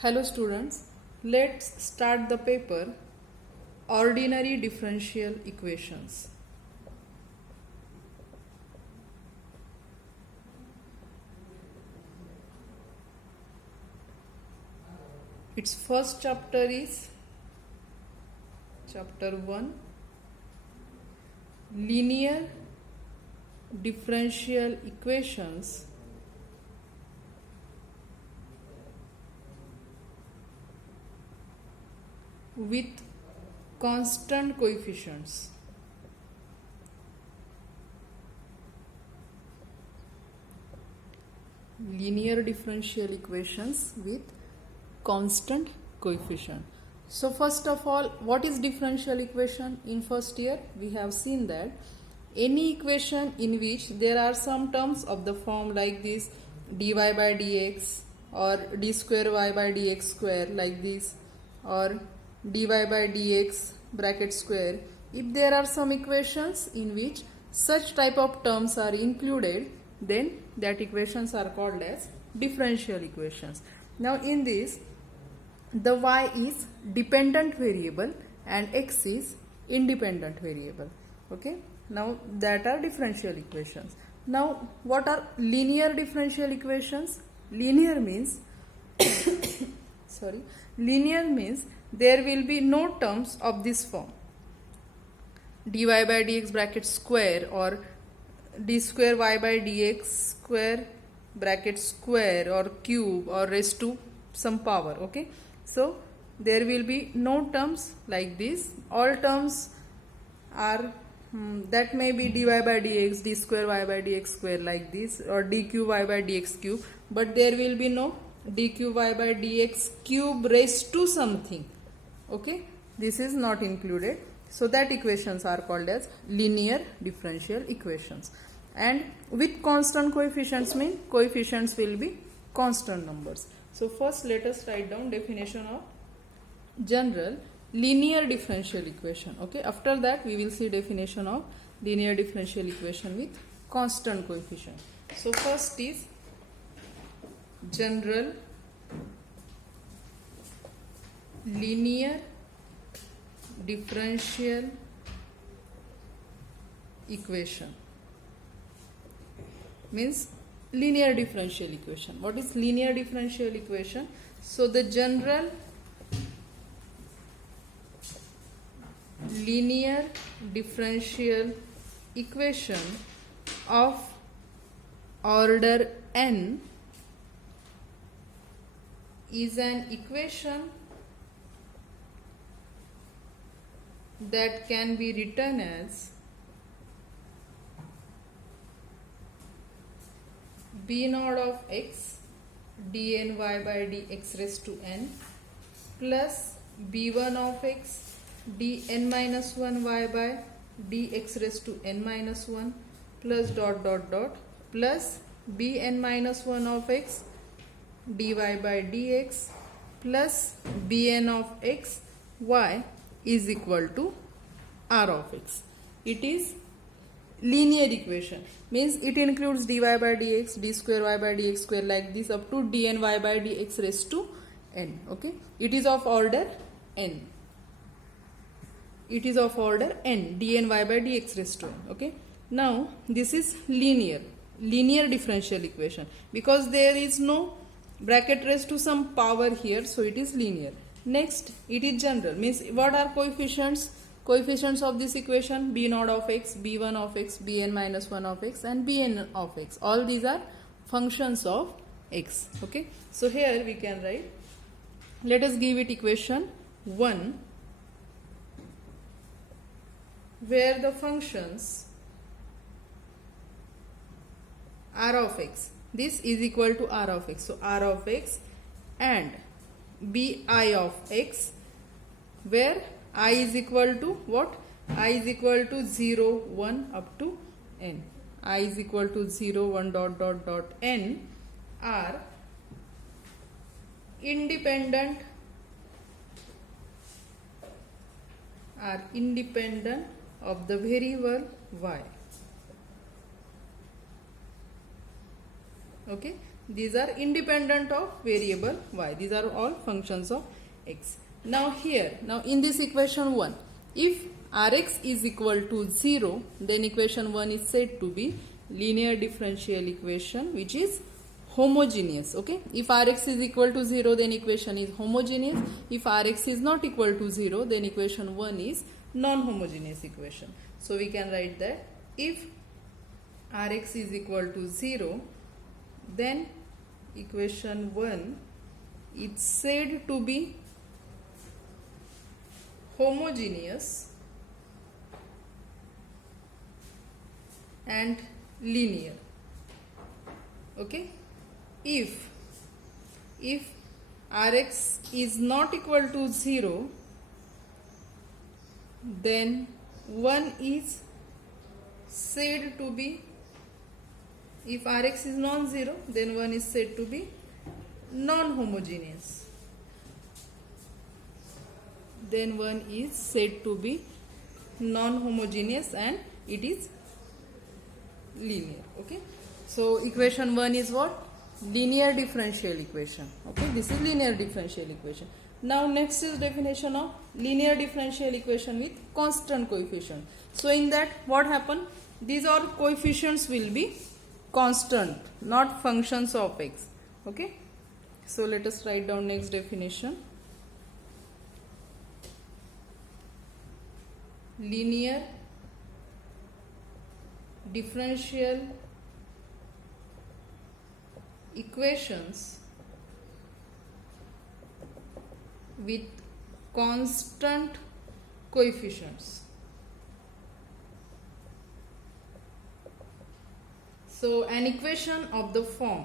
Hello students, let's start the paper Ordinary Differential Equations. Its first chapter is chapter 1, Linear Differential Equations with constant coefficients. Linear differential equations with constant coefficient. So first of all, what is differential equation? In first year we have seen that any equation in which there are some terms of the form like this dy by dx or d square y by dx square like this, or dy by dx bracket square. If there are some equations in which such type of terms are included, then that equations are called as differential equations. Now in this, the y is dependent variable and x is independent variable. Okay, now that are differential equations. Now what are linear differential equations? Linear means linear means there will be no terms of this form dy by dx bracket square or d square y by dx square bracket square or cube or raised to some power. Okay, so there will be no terms like this. All terms are that may be dy by dx, d square y by dx square like this, or d cube y by dx cube, but there will be no d cube y by dx cube raised to something. Okay, this is not included. So that equations are called as linear differential equations. And with constant coefficients mean coefficients will be constant numbers. So first let us write down definition of general linear differential equation. Okay, after that we will see definition of linear differential equation with constant coefficient. So first is general linear differential equation means linear differential equation. What is linear differential equation? So the general linear differential equation of order n is an equation that can be written as b naught of x dny by dx raised to n plus b1 of x dn minus 1 y by dx raised to n minus 1 plus dot dot dot plus bn minus 1 of x dy by dx plus bn of x y is equal to r of x. It is linear equation, means it includes dy by dx, d square y by dx square like this up to dny by dx raised to n. Okay, it is of order n. It is of order n, dny by dx raised to n. Okay, now this is linear differential equation because there is no bracket raised to some power here, so it is linear. Next, it is general, means what are coefficients? Coefficients of this equation b naught of x, b1 of x, bn minus 1 of x and bn of x. All these are functions of x. Okay, so here we can write, let us give it equation 1 where the functions r of x, this is equal to r of x. So r of x and bi of x, where I is equal to what? I is equal to 0, 1 up to n. I is equal to 0, 1 dot dot dot n are independent of the variable y. Okay, These are independent of variable y. These are all functions of x. Now here, now in this equation 1, if Rx is equal to 0, then equation 1 is said to be linear differential equation which is homogeneous. Okay, if Rx is equal to 0, then equation is homogeneous. If Rx is not equal to 0, then equation 1 is non-homogeneous equation. So we can write that if Rx is equal to 0, then equation 1 is said to be homogeneous and linear. Okay, if Rx is not equal to 0, then 1 is said to be, if Rx is non-zero, then 1 is said to be non-homogeneous. Then 1 is said to be non-homogeneous and it is linear. Okay, so equation 1 is what? Linear differential equation. Okay, this is linear differential equation. Now next is definition of linear differential equation with constant coefficient. So in that what happen? These all coefficients will be constant, not functions of x. Okay, so let us write down next definition. Linear differential equations with constant coefficients. So an equation of the form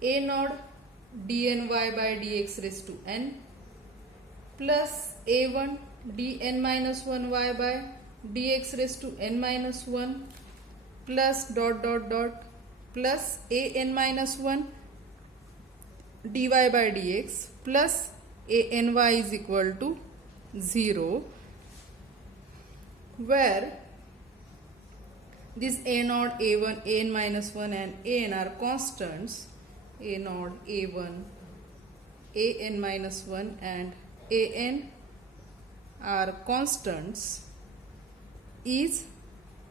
a naught dny by dx raised to n plus a1 dn minus 1 y by dx raised to n minus 1 plus dot dot dot plus an minus 1 dy by dx plus any is equal to 0, where this a naught, a1, an minus 1 and an are constants. A naught, a1, an minus 1 and an are constants is,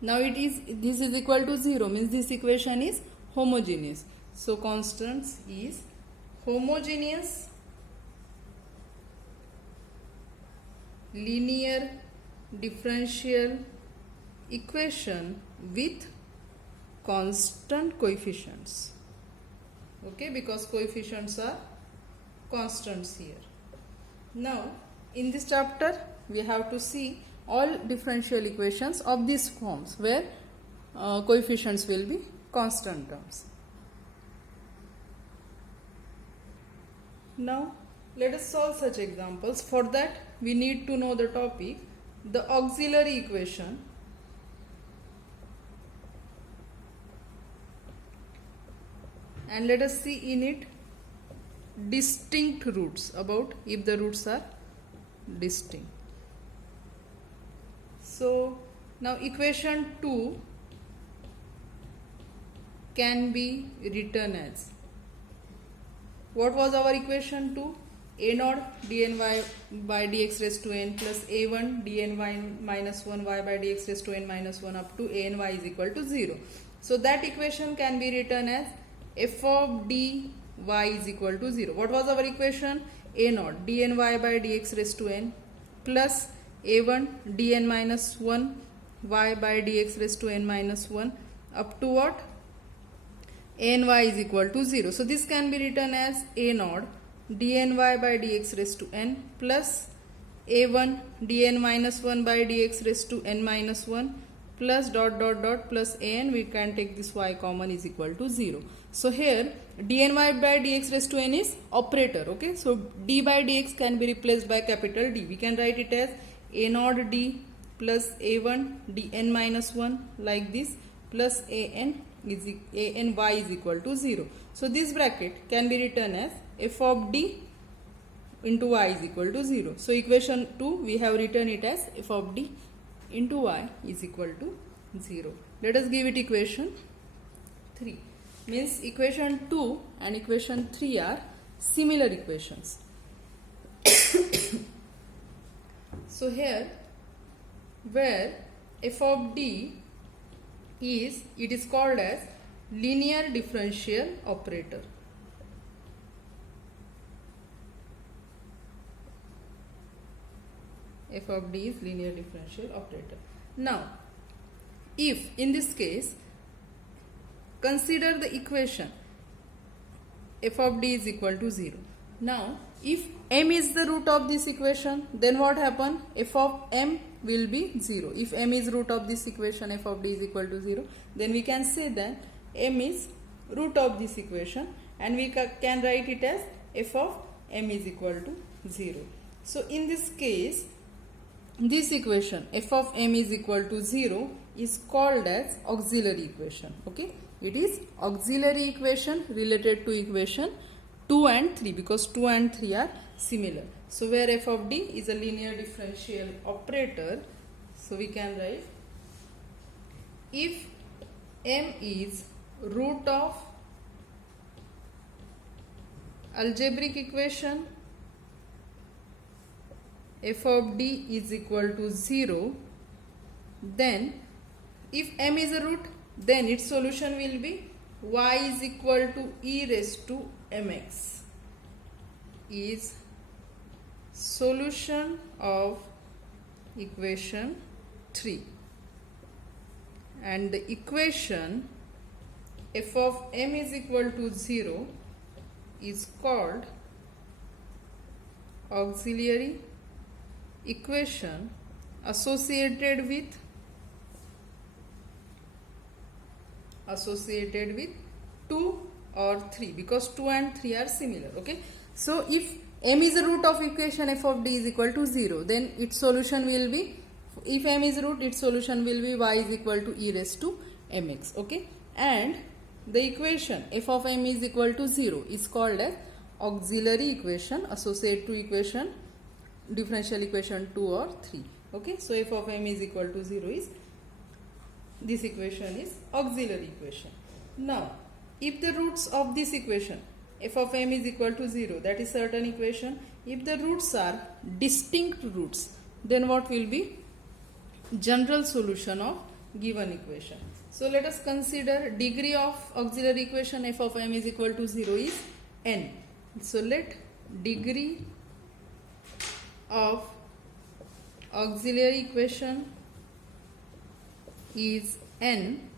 now it is, this is equal to 0, means this equation is homogeneous. So constants is homogeneous linear differential equation with constant coefficients. Okay, because coefficients are constants here. Now in this chapter we have to see all differential equations of these forms where coefficients will be constant terms. Now let us solve such examples. For that we need to know the topic, the auxiliary equation. And let us see in it distinct roots, about if the roots are distinct. So now equation 2 can be written as, what was our equation 2? A naught dny by dx raised to n plus a1 dny minus 1 y by dx raised to n minus 1 up to a and y is equal to 0. So that equation can be written as f of dy is equal to 0. What was our equation? A naught dny by dx raised to n plus a1 dn minus 1 y by dx raised to n minus 1 up to what? A and y is equal to 0. So this can be written as a naught dny by dx raised to n plus a1 dn minus 1 by dx raised to n minus 1 plus dot dot dot plus an, we can take this y common, is equal to 0. So here dny by dx raised to n is operator. Okay, so d by dx can be replaced by capital D. We can write it as a naught d plus a1 dn minus 1 like this plus an y is equal to 0. So this bracket can be written as f of d into y is equal to 0. So equation 2 we have written it as f of d into y is equal to 0. Let us give it equation 3. Means equation 2 and equation 3 are similar equations. So here, where f of d is, it is called as linear differential operator. F of d is linear differential operator. Now, if in this case, consider the equation f of d is equal to 0. Now, if m is the root of this equation, then what happen? F of m will be 0. If m is root of this equation, f of d is equal to 0, then we can say that m is root of this equation, and we can write it as f of m is equal to 0. So, in this case, this equation f of m is equal to 0 is called as auxiliary equation. Okay, it is auxiliary equation related to equation 2 and 3, because 2 and 3 are similar. So where f of d is a linear differential operator, so we can write if m is root of algebraic equation f of d is equal to 0, then if m is a root, then its solution will be y is equal to e raised to mx is solution of equation 3, and the equation f of m is equal to 0 is called auxiliary equation associated with 2 or 3, because 2 and 3 are similar. Okay, so if m is the root of equation f of d is equal to 0, then its solution will be, if m is root, its solution will be y is equal to e raised to mx. Okay, and the equation f of m is equal to 0 is called as auxiliary equation associated to equation differential equation 2 or 3. Okay, so f of m is equal to 0 is, this equation is auxiliary equation. Now, if the roots of this equation f of m is equal to 0, that is certain equation, if the roots are distinct roots, then what will be general solution of given equation? So let us consider degree of auxiliary equation f of m is equal to 0 is n. So let degree of auxiliary equation is n.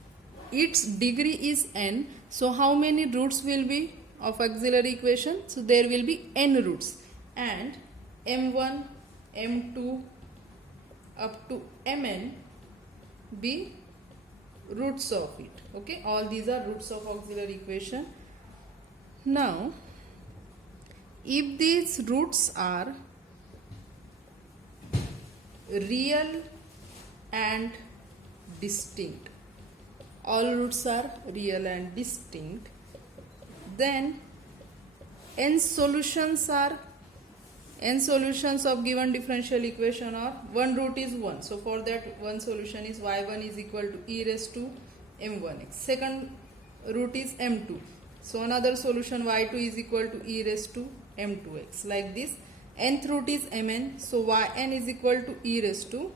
Its degree is n. So how many roots will be of auxiliary equation? So there will be n roots, and m1, m2 up to mn be roots of it. Okay, all these are roots of auxiliary equation. Now, if these roots are real and distinct, all roots are real and distinct, then n solutions of given differential equation are, one root is 1, so for that one solution is y1 is equal to e raised to m1x. Second root is m2, so another solution y2 is equal to e raised to m2x. Like this, nth root is mn, so yn is equal to e raised to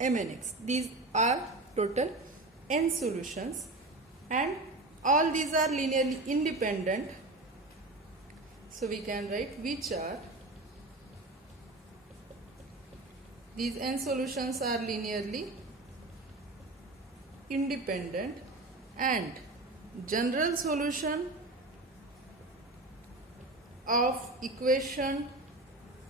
mnx. These are total n solutions, and all these are linearly independent. So we can write which are, these n solutions are linearly independent, and general solution of equation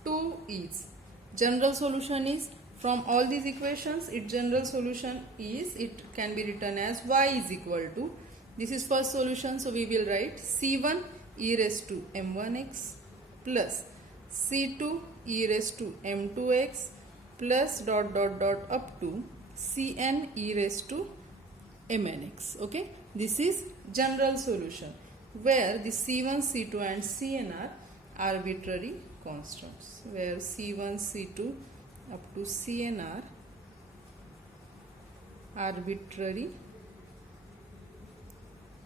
2 is, general solution is from all these equations, its general solution is, it can be written as y is equal to, this is first solution, so we will write c1 e raised to m1x plus c2 e raised to m2x plus dot dot dot up to cn e raised to mnx. Okay, this is general solution, where the c1, c2 and cn are arbitrary constants, where c1, c2 up to cn are arbitrary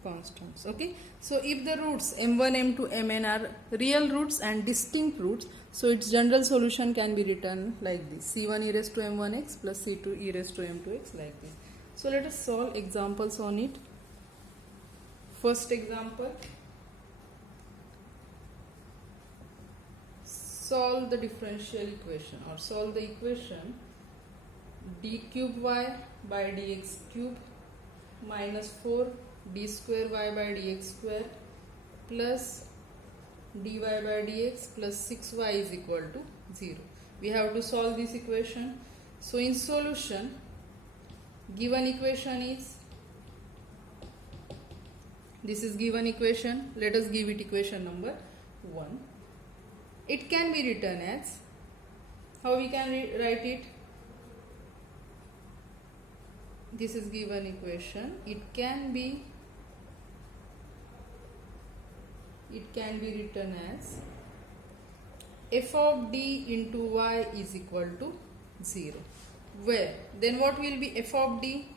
constants. Okay, so if the roots m1, m2, mn are real roots and distinct roots, so its general solution can be written like this: c1 e raised to m1x plus c2 e raised to m2x, like this. So let us solve examples on it. First example, solve the differential equation, or solve the equation d cube y by dx cube minus 4 d square y by dx square plus dy by dx plus 6y is equal to 0. We have to solve this equation. So in solution, given equation is, this is given equation, let us give it equation number 1. It can be written as, how we can write it? This is given equation. It can be written as f of d into y is equal to 0. Where? Then what will be f of d?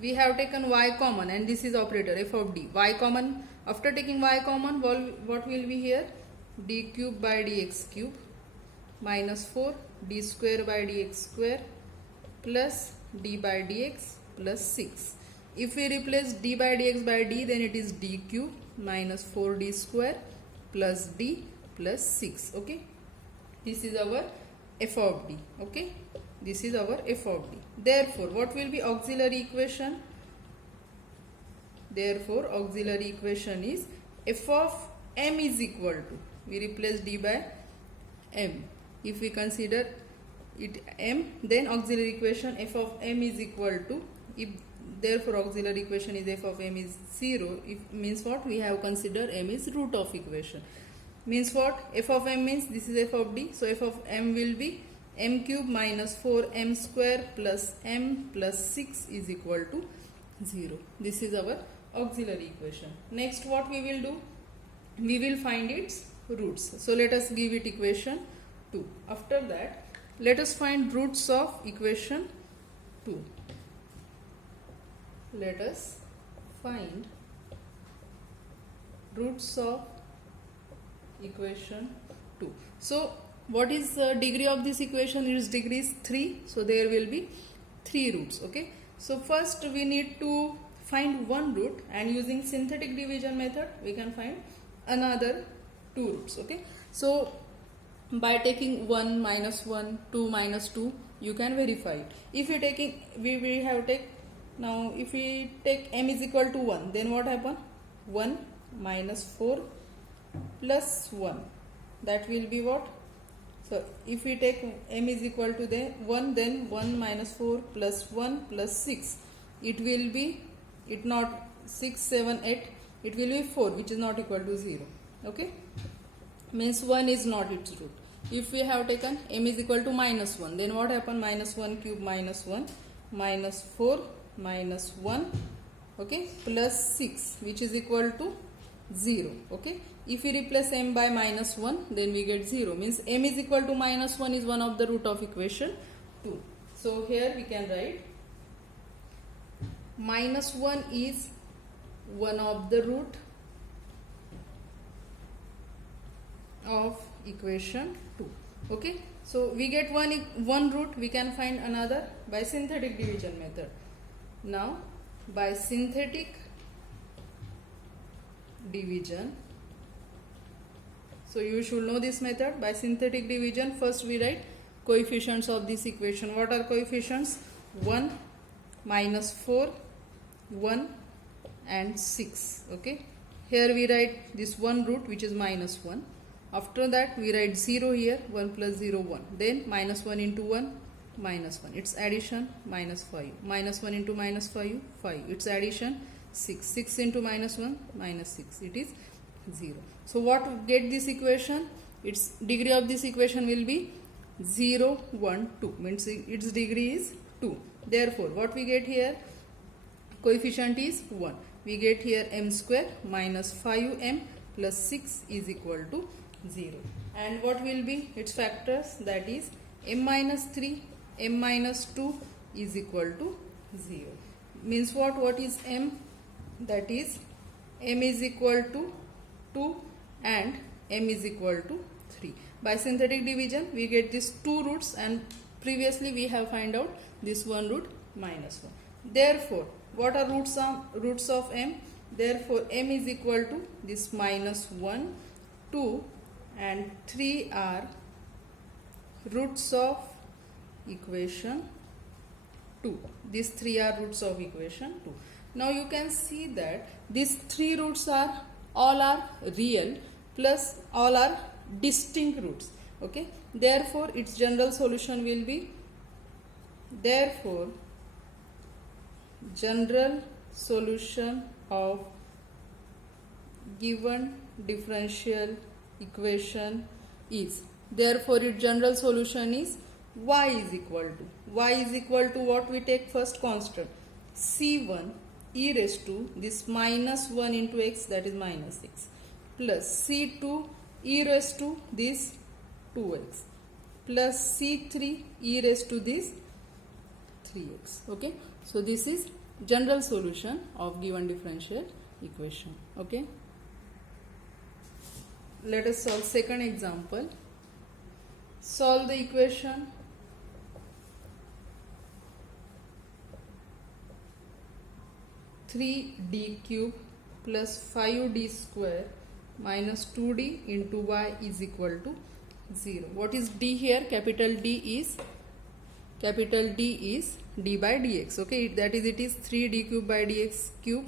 We have taken y common and this is operator f of d. Y common, after taking y common, what will be here? D cube by dx cube minus 4 d square by dx square plus d by dx plus 6. If we replace d by dx by d, then it is d cube minus 4d square plus d plus 6. Okay, this is our f of d. Okay, this is our f of d. Therefore, what will be auxiliary equation? Therefore, auxiliary equation is f of m is equal to, we replace d by m. If we consider it m, then auxiliary equation f of m is equal to, if therefore auxiliary equation is f of m is 0, it means what? We have considered m is root of equation. Means what? F of m means this is f of d, so f of m will be m cube minus 4m square plus m plus 6 is equal to 0. This is our auxiliary equation. Next, what we will do? We will find its roots. So let us give it equation 2. After that, let us find roots of equation 2. Let us find roots of equation 2. So what is the degree of this equation? Its degree is 3. So there will be 3 roots. Okay. So first we need to find one root, and using synthetic division method we can find another 2 roots. Okay. So by taking 1 minus 1, 2 minus 2, you can verify it. If you taking, we have take, now if we take m is equal to 1, then what happen? 1 minus 4 plus 1, that will be what? So if we take m is equal to 1, then 1 minus 4 plus 1 plus 6, it will be, it not 6, 7, 8, it will be 4, which is not equal to 0. Okay, means 1 is not its root. If we have taken m is equal to minus 1, then what happen? Minus 1 cube minus 1 minus 4 minus 1, okay, plus 6, which is equal to 0. Okay, if we replace m by minus 1, then we get 0. Means m is equal to minus 1 is one of the root of equation 2. So here we can write minus 1 is one of the root of equation 2. Okay, so we get one root, we can find another by synthetic division method. Now by synthetic division, so you should know this method. By synthetic division, first we write coefficients of this equation. What are coefficients? 1, minus 4, 1 and 6. Okay, here we write this one root, which is minus 1. After that we write 0 here, 1 plus 0, 1. Then minus 1 into 1, minus 1. Its addition, minus 5. Minus 1 into minus 5, 5. Its addition, 6. 6 into minus 1, minus 6. It is 0. So what get this equation? Its degree of this equation will be 0, 1, 2. Means its degree is 2. Therefore, what we get here? Coefficient is 1. We get here m square minus 5m plus 6 is equal to 0. And what will be its factors? That is m minus 3, m minus 2 is equal to 0. Means what is m? That is m is equal to 2 and m is equal to 3. By synthetic division we get these two roots, and previously we have find out this one root minus 1. Therefore what are roots of m? Therefore m is equal to this minus 1, 2 and 3 are roots of equation 2. These 3 are roots of equation 2. Now you can see that these 3 roots are all are real plus all are distinct roots. Okay. Therefore its general solution will be, therefore general solution of given differential equation is, therefore its general solution is y is equal to what we take first constant, c1 e raised to this minus 1 into x, that is minus 6, plus c2 e raised to this 2x plus c3 e raised to this 3x. Okay, so this is general solution of given differential equation. Okay, let us solve second example. Solve the equation (3) d cube plus 5d square minus 2d into y is equal to 0. What is d here? Capital D is d by dx. Okay, that is it is 3d cube by dx cube,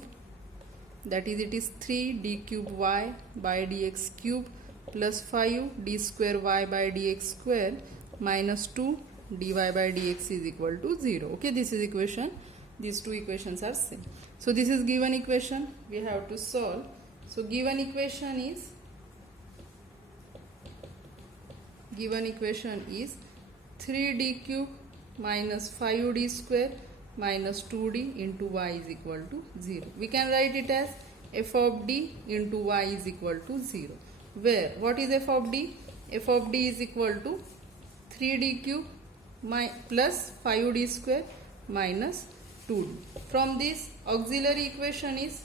that is it is 3d cube y by dx cube plus 5d square y by dx square minus 2 dy by dx is equal to 0. Okay, this is equation. These two equations are same. So this is given equation, we have to solve. So given equation is 3d cube minus 5d square minus 2d into y is equal to 0. We can write it as f of d into y is equal to 0. Where what is f of d? F of d is equal to 3d cube plus 5d square minus 2d. From this auxiliary equation is,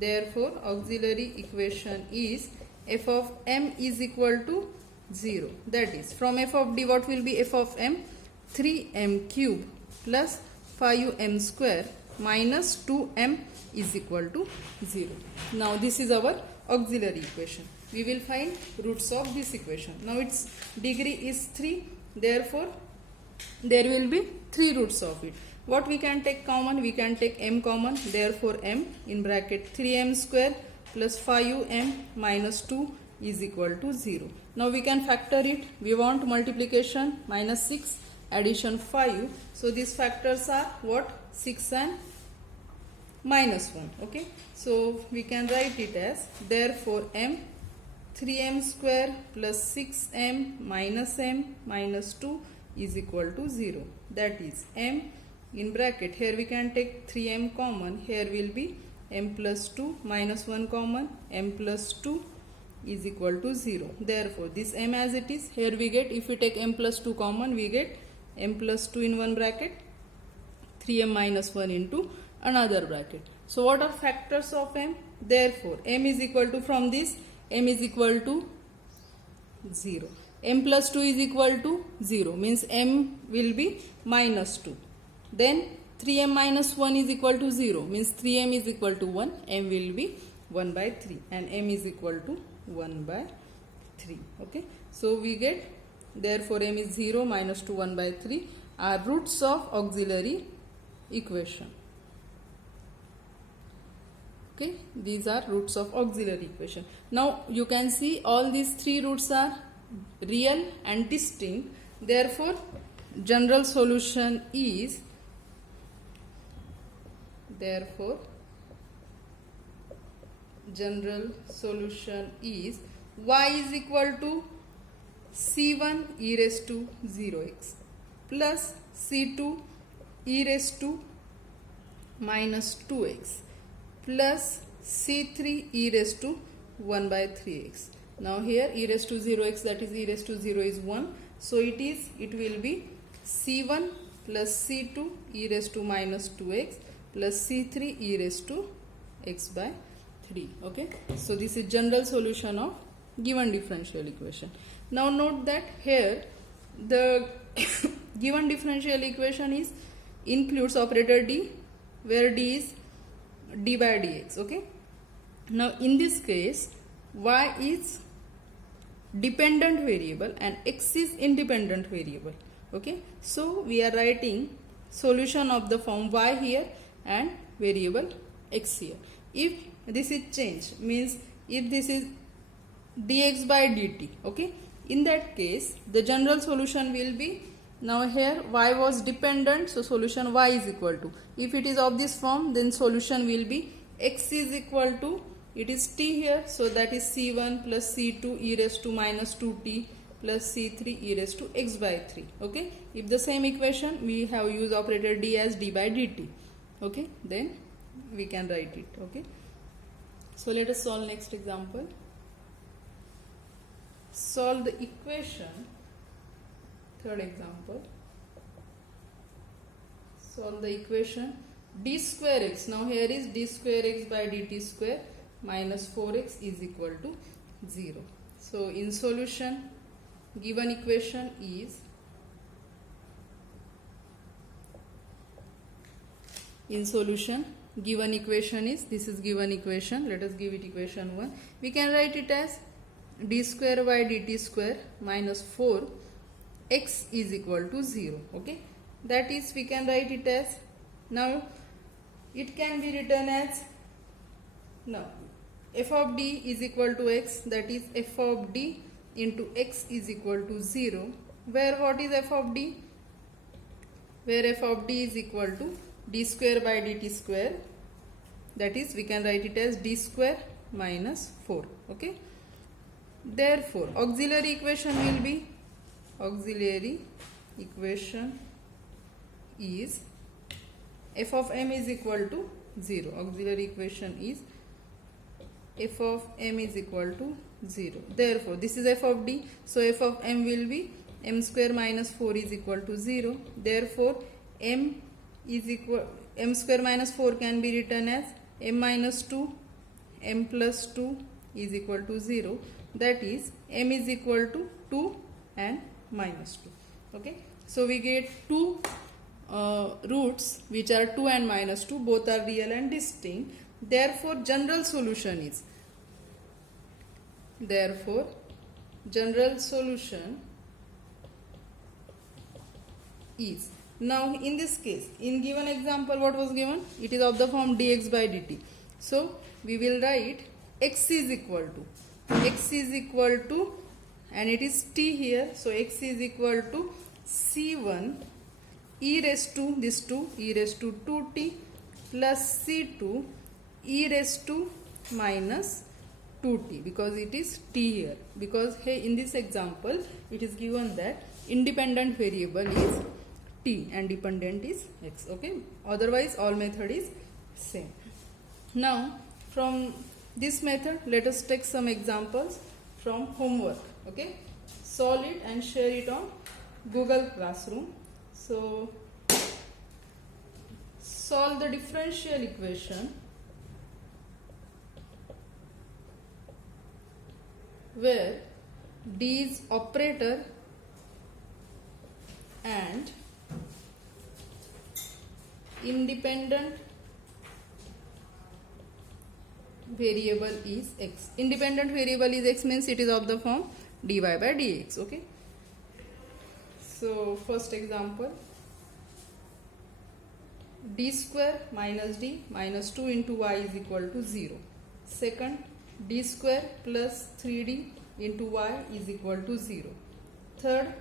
therefore auxiliary equation is f of m is equal to 0. That is, from f of d what will be f of m? 3m cube plus 5m square minus 2m is equal to 0. Now this is our auxiliary equation. We will find roots of this equation. Now its degree is 3, therefore there will be 3 roots of it. What we can take common? We can take m common, therefore m in bracket 3m square plus 5m minus 2 is equal to 0. Now we can factor it. We want multiplication minus 6, addition 5. So these factors are what? 6 and minus 1. Okay, so we can write it as, therefore m 3m square plus 6m minus 2 is equal to 0. That is m in bracket, here we can take 3m common, here will be m plus 2 minus 1 common, m plus 2 is equal to 0. Therefore this m as it is, here we get, if we take m plus 2 common, we get m plus 2 in one bracket, 3m minus 1 into another bracket. So what are factors of m? Therefore m is equal to, from this m is equal to 0. m plus 2 is equal to 0 means m will be minus 2. Then 3m minus 1 is equal to 0 means 3m is equal to 1, m will be 1 by 3 and m is equal to 1 by 3. Okay, so we get, therefore m is 0, minus 2, 1 by 3 are roots of auxiliary equation. Okay, these are roots of auxiliary equation. Now you can see all these 3 roots are real and distinct, therefore general solution is, y is equal to c1 e raised to 0x plus c2 e raised to minus 2x plus c3 e raised to 1 by 3x. Now here e raised to 0x, that is e raised to 0 is 1. So it will be c1 plus c2 e raised to minus 2x plus c3 e raised to x by 3. Okay, so this is general solution of given differential equation. Now note that here the given differential equation is includes operator d, where d is d by dx. Okay, now in this case y is dependent variable and x is independent variable. Okay, so we are writing solution of the form y here and variable x here. If this is changed, means if this is dx by dt, okay, in that case the general solution will be, now here y was dependent, so solution y is equal to, if it is of this form, then solution will be x is equal to, it is t here, so that is c1 plus c2 e raised to minus 2t plus c3 e raised to x by 3. Okay, if the same equation we have used operator d as d by dt, okay, then we can write it. Okay, so let us solve next example. Solve the equation, third example. Solve the equation d square x, now here is d square x by dt square minus 4x is equal to 0. So in solution, given equation is, in solution given equation is, this is given equation, let us give it equation 1. We can write it as d square by dt square minus 4 x is equal to 0. Okay, that is, we can write it as, now it can be written as, now f of d is equal to x, that is f of d into x is equal to 0, where what is f of d, where f of d is equal to d square by dt square, that is we can write it as d square minus 4. Okay, therefore auxiliary equation will be, auxiliary equation is f of m is equal to 0. Auxiliary equation is f of m is equal to 0. Therefore this is f of d, so f of m will be m square minus 4 is equal to 0. Therefore m is equal, m square minus 4 can be written as m minus 2, m plus 2 is equal to 0, that is m is equal to 2 and minus 2. Okay, so we get two roots which are 2 and minus 2, both are real and distinct. Therefore general solution is, therefore general solution is, now in this case, in given example what was given, it is of the form dx by dt, so we will write x is equal to, x is equal to, and it is t here, so x is equal to c1 e raised to, this 2 e raised to 2t plus c2 e raised to minus 2t, because it is t here, because here in this example it is given that independent variable is t and dependent is x. Okay, otherwise all method is same. Now from this method let us take some examples from homework. Okay, solve it and share it on Google Classroom. So solve the differential equation where d is operator and independent variable is x. Independent variable is x means it is of the form dy by dx. Okay, so first example, d square minus d minus 2 into y is equal to 0. Second, d square plus 3d into y is equal to 0. Third,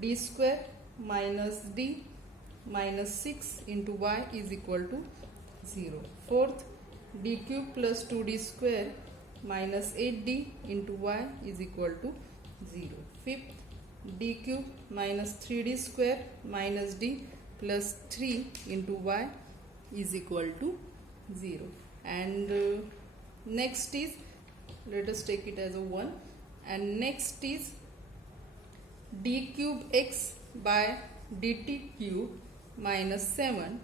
d square minus d minus 6 into y is equal to 0. Fourth, d cube plus 2d square minus 8d into y is equal to 0. Fifth, d cube minus 3d square minus d plus 3 into y is equal to 0. And next is, let us take it as a 1, and next is d cube x by dt cube minus 7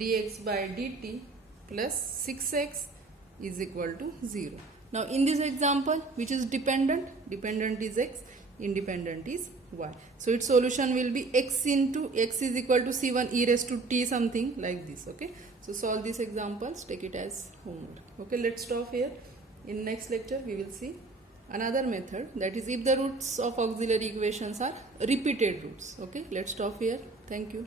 dx by dt plus 6x is equal to 0. Now in this example, which is dependent? Dependent is x, independent is y. So its solution will be x into x is equal to c1 e raised to t something like this. Okay. So solve these examples, take it as homework. Okay, let's stop here. In next lecture we will see another method, that is if the roots of auxiliary equations are repeated roots. Okay, let's stop here. Thank you.